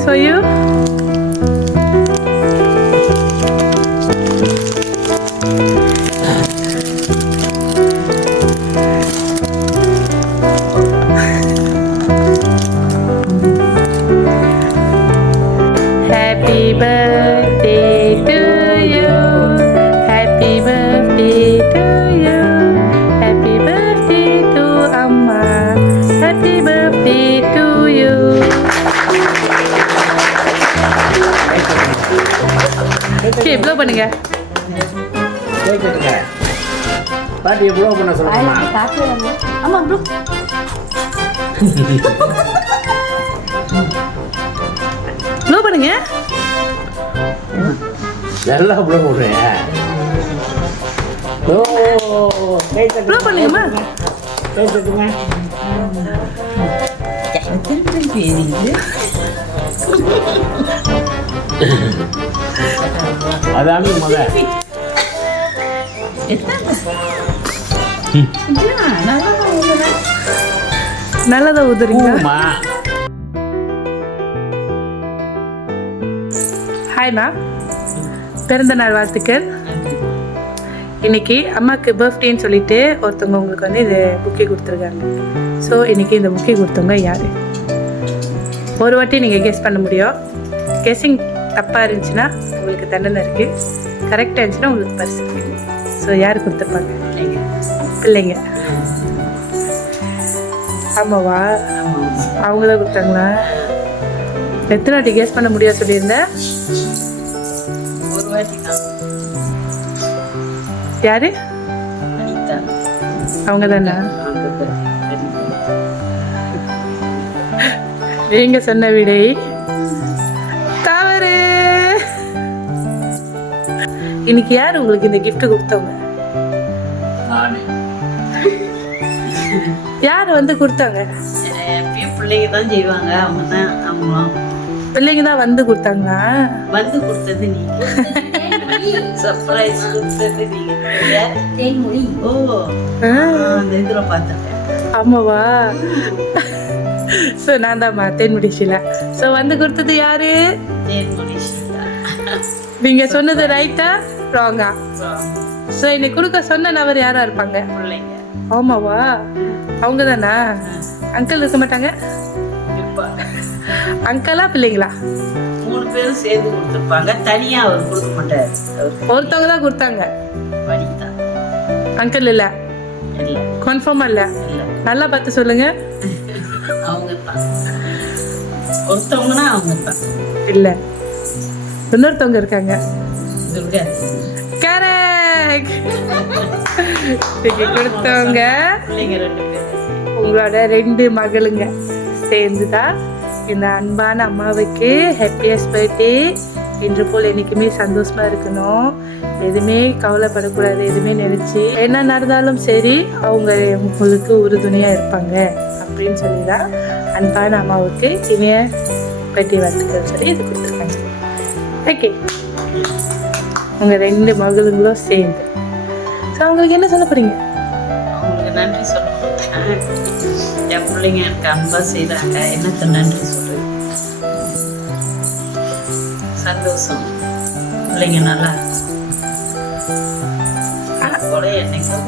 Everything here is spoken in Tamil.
this for you. Happy birthday to you. Happy birthday to you. Happy birthday to Amma. Happy birthday to you. Okay, blow பண்ணுங்க. கேக்குதுங்க. பாட்டி blow பண்ண சொல்லுமா? ஆமா ப்ரோ. blow பண்ணுங்க. நல்லா blow பண்ணுங்க. ஓ, கை தட்டுங்க. blow பண்ணுங்கம்மா. கை தட்டுங்க. அதான் முத நல்லதா ஊதுறீங்களா? ஹாய் மேம், பிறந்த நாள் வாழ்த்துக்கள். இன்னைக்கு அம்மாவுக்கு பர்த்டேன்னு சொல்லிட்டு ஒருத்தவங்க உங்களுக்கு வந்து இது புக்கே கொடுத்துருக்காங்க. ஸோ இன்னைக்கு இந்த புக்கே கொடுத்தவங்க யார்? ஒரு வாட்டி நீங்கள் கெஸ் பண்ண முடியும். கெஸ்ஸிங் தப்பாக இருந்துச்சுன்னா உங்களுக்கு தண்டனை இருக்குது, கரெக்டாக இருந்துச்சுன்னா உங்களுக்கு பரிசு இருக்குது. ஸோ யார் கொடுத்துருப்பாங்க? பிள்ளைங்க. ஆமாவா? அவங்க தான் கொடுத்தாங்களா? எத்தனை வாட்டி கெஸ் பண்ண முடியாது சொல்லியிருந்தேன்? ஒரு வாட்டி தான். யாரு? அவங்க தானே? நீங்க சொன்ன விடை தவறு. இன்னைக்கு யார் உங்களுக்கு இந்த gift கொடுத்தவங்க? யார் வந்து கொடுத்தாங்க? பிள்ளைங்க தான் செய்வாங்க. அவங்க தான். ஆமா, பிள்ளைங்க தான் வந்து கொடுத்தாங்களா? வந்து கொடுத்தது நீங்க. சர்ப்ரைஸ் கொடுத்தது நீங்க. தேன்மொழி. ஓ, அந்த இதுல பார்த்தேன். ஆமாவா? ஸோ நான் தான் தேன்மொழி ஷீலா. ஸோ வந்து கொடுத்தது யாரு? தேன்மொழி ஷீலா. நீங்க சொன்னது ரைட்டா ராங்கா? ஸோ இன்னைக்கு கொடுக்க சொன்ன நபர் யாரா இருப்பாங்க? பிள்ளைங்க. ஆமாவா? அவங்க தானா? அங்கிள் இருக்க மாட்டாங்க? அங்கிளா பிள்ளைங்களா? 3 பேரும் சேர்ந்து கொடுத்துருப்பாங்க. தனியா அவர் கொடுக்க மாட்டாரு. ஒருத்தவங்க தான் கொடுத்தாங்க. வனிதா. அங்கிள் இல்ல? இல்ல. கன்ஃபார்மா இல்ல? நல்லா பார்த்து சொல்லுங்க. அவங்க தான். ஒருத்தவங்கன்னா அவங்க தான். இல்ல, இன்னொருத்தவங்க இருக்காங்க. துர்கா. கரெக்ட். கொடுத்தவங்க பிள்ளைங்க 2 பேர். உங்களோட 2 மகளுங்க சேர்ந்து தான் இந்த அன்பான அம்மாவுக்கு ஹாப்பியஸ்ட் பர்த்டே. இன்று போல் என்றைக்குமே சந்தோஷமா இருக்கணும், எதுவுமே கவலைப்படக்கூடாது, எதுவுமே நினைச்சு என்ன நடந்தாலும் சரி அவங்க உங்களுக்கு உறுதுணையாக இருப்பாங்க அப்படின்னு சொல்லி தான் அன்பான அம்மாவுக்கு இனிய பர்த்டே வாழ்த்துக்கள் சொல்லி இது கொடுத்துருக்காங்க. ஓகே, உங்கள் 2 மகளுங்களும் சேர்ந்து. ஸோ அவங்களுக்கு என்ன சொல்ல போறீங்க? அவங்களுக்கு நன்றி சொல்லணும். என் பிள்ளைங்க எனக்கு அன்பா செய்கிறாங்க. எனக்கு நன்றி சொல்லு. சந்தோஷம். பிள்ளைங்க நல்லா போல என்னைக்கும்